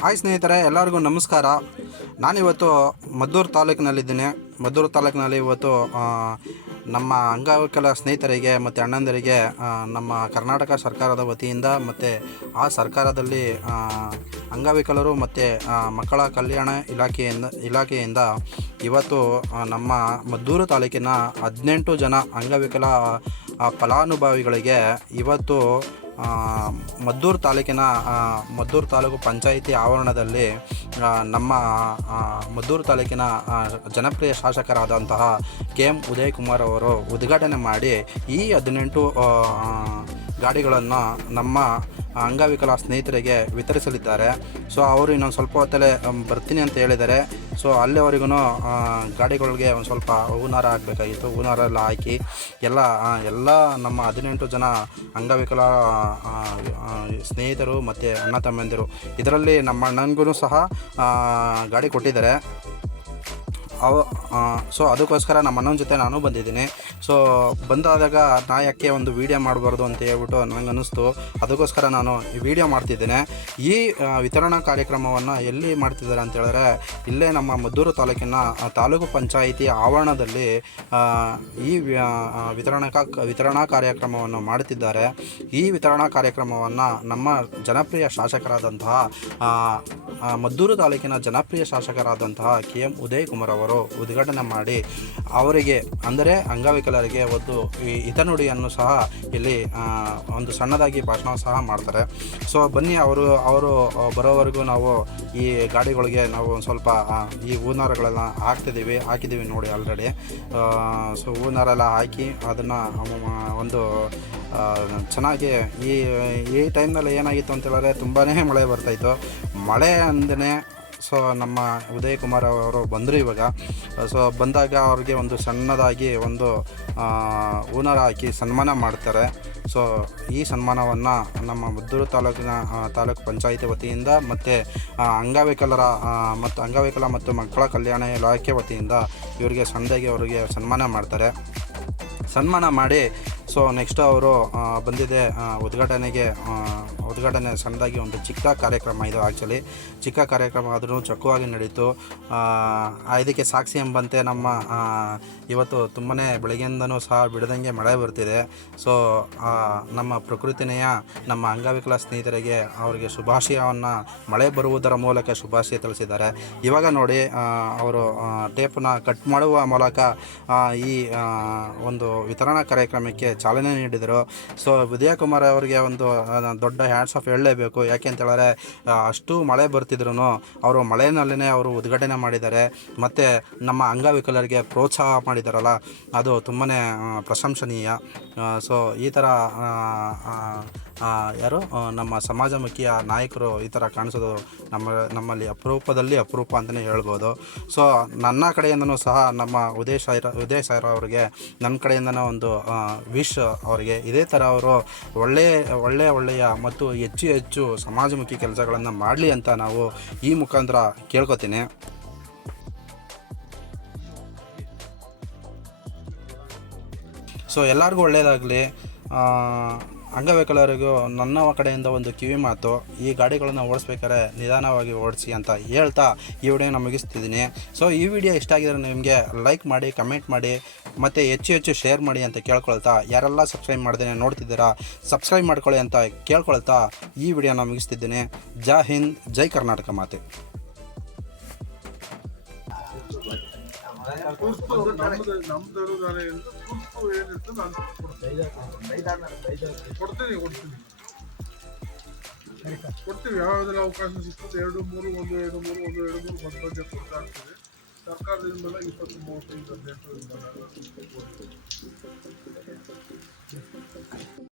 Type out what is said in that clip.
Hi ಸ್ನೇಹಿತರೆ, ಎಲ್ಲರಿಗೂ ನಮಸ್ಕಾರ. ನಾನಿವತ್ತು ಮದ್ದೂರು ತಾಲೂಕಿನಲ್ಲಿದ್ದೀನಿ. ಮದ್ದೂರು ತಾಲೂಕಿನಲ್ಲಿ ಇವತ್ತು ನಮ್ಮ ಅಂಗವಿಕಲ ಸ್ನೇಹಿತರಿಗೆ ಮತ್ತು ಅಣ್ಣಂದರಿಗೆ ನಮ್ಮ ಕರ್ನಾಟಕ ಸರ್ಕಾರದ ವತಿಯಿಂದ ಮತ್ತು ಆ ಸರ್ಕಾರದಲ್ಲಿ ಅಂಗವಿಕಲರು ಮತ್ತು ಮಕ್ಕಳ ಕಲ್ಯಾಣ ಇಲಾಖೆಯಿಂದ ಇವತ್ತು ನಮ್ಮ ಮದ್ದೂರು ತಾಲೂಕಿನ 18 ಜನ ಅಂಗವಿಕಲ ಫಲಾನುಭವಿಗಳಿಗೆ ಇವತ್ತು ಮದ್ದೂರು ತಾಲೂಕು ಪಂಚಾಯಿತಿ ಆವರಣದಲ್ಲಿ ನಮ್ಮ ಮದ್ದೂರು ತಾಲೂಕಿನ ಜನಪ್ರಿಯ ಶಾಸಕರಾದಂತಹ KM ಉದಯ್ ಕುಮಾರ್ ಅವರು ಉದ್ಘಾಟನೆ ಮಾಡಿ ಈ 18 ಗಾಡಿಗಳನ್ನು ನಮ್ಮ ಅಂಗವಿಕಲ ಸ್ನೇಹಿತರಿಗೆ ವಿತರಿಸಲಿದ್ದಾರೆ. ಸೊ ಅವರು ಇನ್ನೊಂದು ಸ್ವಲ್ಪ ಹೊತ್ತಲ್ಲೇ ಬರ್ತೀನಿ ಅಂತ ಹೇಳಿದ್ದಾರೆ. ಸೊ ಅಲ್ಲಿವರೆಗೂ ಗಾಡಿಗಳಿಗೆ ಒಂದು ಸ್ವಲ್ಪ ಹೂನಾರ ಹಾಕಬೇಕಾಗಿತ್ತು. ಹೂನಾರೆಲ್ಲ ಹಾಕಿ ಎಲ್ಲ ನಮ್ಮ 18 ಜನ ಅಂಗವಿಕಲ ಸ್ನೇಹಿತರು ಮತ್ತು ಅಣ್ಣ ತಮ್ಮಂದಿರು, ಇದರಲ್ಲಿ ನಮ್ಮ ಅಣ್ಣನಿಗೂ ಸಹ ಗಾಡಿ ಕೊಟ್ಟಿದ್ದಾರೆ. ಸೊ ಅದಕ್ಕೋಸ್ಕರ ನಮ್ಮ ಅಣ್ಣನ ಜೊತೆ ನಾನು ಬಂದಿದ್ದೀನಿ. ಸೊ ಬಂದಾದಾಗ ನಾ ಯಾಕೆ ಒಂದು ವೀಡಿಯೋ ಮಾಡಬಾರ್ದು ಅಂತ ಹೇಳ್ಬಿಟ್ಟು ನನಗೆ ಅನ್ನಿಸ್ತು. ಅದಕ್ಕೋಸ್ಕರ ನಾನು ಈ ವಿಡಿಯೋ ಮಾಡ್ತಿದ್ದೇನೆ. ಈ ವಿತರಣಾ ಕಾರ್ಯಕ್ರಮವನ್ನು ಎಲ್ಲಿ ಮಾಡ್ತಿದ್ದಾರೆ ಅಂತ ಹೇಳಿದ್ರೆ, ಇಲ್ಲೇ ನಮ್ಮ ಮದ್ದೂರು ತಾಲೂಕಿನ ತಾಲೂಕು ಪಂಚಾಯಿತಿ ಆವರಣದಲ್ಲಿ ಈ ವಿತರಣಾ ಕಾರ್ಯಕ್ರಮವನ್ನು ಮಾಡುತ್ತಿದ್ದಾರೆ. ಈ ವಿತರಣಾ ಕಾರ್ಯಕ್ರಮವನ್ನು ನಮ್ಮ ಜನಪ್ರಿಯ ಶಾಸಕರಾದಂತಹ ಮದ್ದೂರು ತಾಲೂಕಿನ ಜನಪ್ರಿಯ ಶಾಸಕರಾದಂತಹ KM ಉದಯ್ ಕುಮಾರ್ ಅವರು ಉದ್ಘಾಟನೆ ಮಾಡಿ ಅವರಿಗೆ, ಅಂದರೆ ಅಂಗವಿಕಲರಿಗೆ ಒಂದು ಹಿತನುಡಿಯನ್ನು ಸಹ ಇಲ್ಲಿ ಒಂದು ಸಣ್ಣದಾಗಿ ಭಾಷಣ ಸಹ ಮಾಡ್ತಾರೆ. ಸೊ ಬನ್ನಿ, ಅವರು ಬರೋವರೆಗೂ ನಾವು ಈ ಗಾಡಿಗಳಿಗೆ ನಾವು ಒಂದು ಸ್ವಲ್ಪ ಈ ಹೂನಾರಗಳೆಲ್ಲ ಹಾಕಿದ್ದೀವಿ ನೋಡಿ ಆಲ್ರೆಡಿ. ಸೊ ಹೂನಾರೆಲ್ಲ ಹಾಕಿ ಅದನ್ನು ಒಂದು ಚೆನ್ನಾಗಿ ಈ ಟೈಮ್ನಲ್ಲಿ ಏನಾಗಿತ್ತು ಅಂತ ಹೇಳಿದ್ರೆ ತುಂಬಾ ಮಳೆ ಬರ್ತಾಯಿತ್ತು. ಮಳೆ ಅಂದೇ ಸೊ ನಮ್ಮ ಉದಯ್ ಕುಮಾರ್ ಅವರು ಬಂದರು ಇವಾಗ. ಸೊ ಬಂದಾಗ ಅವ್ರಿಗೆ ಒಂದು ಸಣ್ಣದಾಗಿ ಒಂದು ಹೂನಾರ ಹಾಕಿ ಸನ್ಮಾನ ಮಾಡ್ತಾರೆ. ಸೊ ಈ ಸನ್ಮಾನವನ್ನು ನಮ್ಮ ಮದ್ದೂರು ತಾಲೂಕು ಪಂಚಾಯಿತಿ ವತಿಯಿಂದ ಮತ್ತು ಅಂಗವಿಕಲ ಮತ್ತು ಮಕ್ಕಳ ಕಲ್ಯಾಣ ಇಲಾಖೆ ವತಿಯಿಂದ ಇವರಿಗೆ ಸಣ್ಣದಾಗಿ ಅವರಿಗೆ ಸನ್ಮಾನ ಮಾಡ್ತಾರೆ. ಸನ್ಮಾನ ಮಾಡಿ ಸೊ ನೆಕ್ಸ್ಟ್ ಅವರು ಬಂದಿದೆ ಉದ್ಘಾಟನೆ ಸಣ್ಣದಾಗಿ ಒಂದು ಚಿಕ್ಕ ಕಾರ್ಯಕ್ರಮ. ಇದು ಆ್ಯಕ್ಚುಲಿ ಚಿಕ್ಕ ಕಾರ್ಯಕ್ರಮ ಆದ್ರೂ ಚೊಕ್ಕವಾಗಿ ನಡೀತು. ಇದಕ್ಕೆ ಸಾಕ್ಷಿ ಎಂಬಂತೆ ನಮ್ಮ ಇವತ್ತು ತುಂಬಾ ಬೆಳಗ್ಗೆಯಿಂದನೂ ಸಹ ಬಿಡದಂಗೆ ಮಳೆ ಬರ್ತಿದೆ. ಸೊ ನಮ್ಮ ಪ್ರಕೃತಿನೆಯ ನಮ್ಮ ಅಂಗವಿಕಲ ಸ್ನೇಹಿತರಿಗೆ ಅವರಿಗೆ ಶುಭಾಶಯವನ್ನು ಮಳೆ ಬರುವುದರ ಮೂಲಕ ಶುಭಾಶಯ ತಿಳಿಸಿದ್ದಾರೆ. ಇವಾಗ ನೋಡಿ, ಅವರು ಟೇಪನ್ನ ಕಟ್ ಮಾಡುವ ಮೂಲಕ ಈ ಒಂದು ವಿತರಣಾ ಕಾರ್ಯಕ್ರಮಕ್ಕೆ ಚಾಲನೆ ನೀಡಿದರು. ಸೊ ಉದಯ್ ಕುಮಾರ್ ಅವರಿಗೆ ಒಂದು ದೊಡ್ಡ ಹ್ಯಾಟ್ಸ್ ಆಫ್ ಹೇಳಲೇಬೇಕು. ಯಾಕೆ ಅಂತ ಹೇಳಿದ್ರೆ, ಅಷ್ಟು ಮಳೆ ಬರ್ತಿದ್ರು ಅವರು ಮಳೆಯಲ್ಲೇ ಅವರು ಉದ್ಘಾಟನೆ ಮಾಡಿದ್ದಾರೆ. ಮತ್ತು ನಮ್ಮ ಅಂಗವಿಕಲರಿಗೆ ಪ್ರೋತ್ಸಾಹ ಮಾಡಿದಾರಲ್ಲ, ಅದು ತುಂಬಾ ಪ್ರಶಂಸನೀಯ. ಸೊ ಈ ಥರ ನಮ್ಮ ಸಮಾಜಮುಖಿಯ ನಾಯಕರು ಈ ಥರ ಕಾಣಿಸೋದು ನಮ್ಮಲ್ಲಿ ಅಪರೂಪ ಅಂತಲೇ ಹೇಳ್ಬೋದು. ಸೊ ನನ್ನ ಕಡೆಯಿಂದನೂ ಸಹ ನಮ್ಮ ಉದಯ್ ಸರ್ ಅವರಿಗೆ ನನ್ನ ಕಡೆಯಿಂದನೂ ಒಂದು ವಿಶ್ ಅವರಿಗೆ. ಇದೇ ಥರ ಅವರು ಒಳ್ಳೆಯ ಮತ್ತು ಹೆಚ್ಚು ಸಮಾಜಮುಖಿ ಕೆಲಸಗಳನ್ನು ಮಾಡಲಿ ಅಂತ ನಾವು ಈ ಮುಖಾಂತರ ಕೇಳ್ಕೊತೀನಿ. ಸೊ ಎಲ್ಲರಿಗೂ ಒಳ್ಳೆಯದಾಗಲಿ. ಅಂಗವಿಕಲರಿಗೂ ನನ್ನ ಕಡೆಯಿಂದ ಒಂದು ಕಿವಿ ಮಾತು, ಈ ಗಾಡಿಗಳನ್ನು ಓಡಿಸ್ಬೇಕಾದ್ರೆ ನಿಧಾನವಾಗಿ ಓಡಿಸಿ ಅಂತ ಹೇಳ್ತಾ ಈ ವಿಡಿಯೋನ ಮುಗಿಸ್ತಿದ್ದೀನಿ. ಸೊ ಈ ವಿಡಿಯೋ ಇಷ್ಟ ಆಗಿದ್ರೆ ನಿಮಗೆ ಲೈಕ್ ಮಾಡಿ, ಕಮೆಂಟ್ ಮಾಡಿ ಮತ್ತು ಹೆಚ್ಚು ಶೇರ್ ಮಾಡಿ ಅಂತ ಕೇಳ್ಕೊಳ್ತಾ, ಯಾರೆಲ್ಲ ಸಬ್ಸ್ಕ್ರೈಬ್ ಮಾಡ್ದೇನೆ ನೋಡ್ತಿದ್ದೀರಾ ಸಬ್ಸ್ಕ್ರೈಬ್ ಮಾಡ್ಕೊಳ್ಳಿ ಅಂತ ಕೇಳ್ಕೊಳ್ತಾ ಈ ವಿಡಿಯೋನ ಮುಗಿಸ್ತಿದ್ದೀನಿ. ಜೈ ಹಿಂದ್, ಜೈ ಕರ್ನಾಟಕ ಮಾತೆ. ಕೊಡ್ತೀವಿ. ಯಾವುದೆಲ್ಲ ಅವಕಾಶ ಸಿಗ್ತದೆ 2-3 ಬಜೆಟ್ ಕೊಡ್ತಾ ಇರ್ತೀವಿ. ಸರ್ಕಾರದಿಂದಲೇ 20-30 ಬಜೆಟ್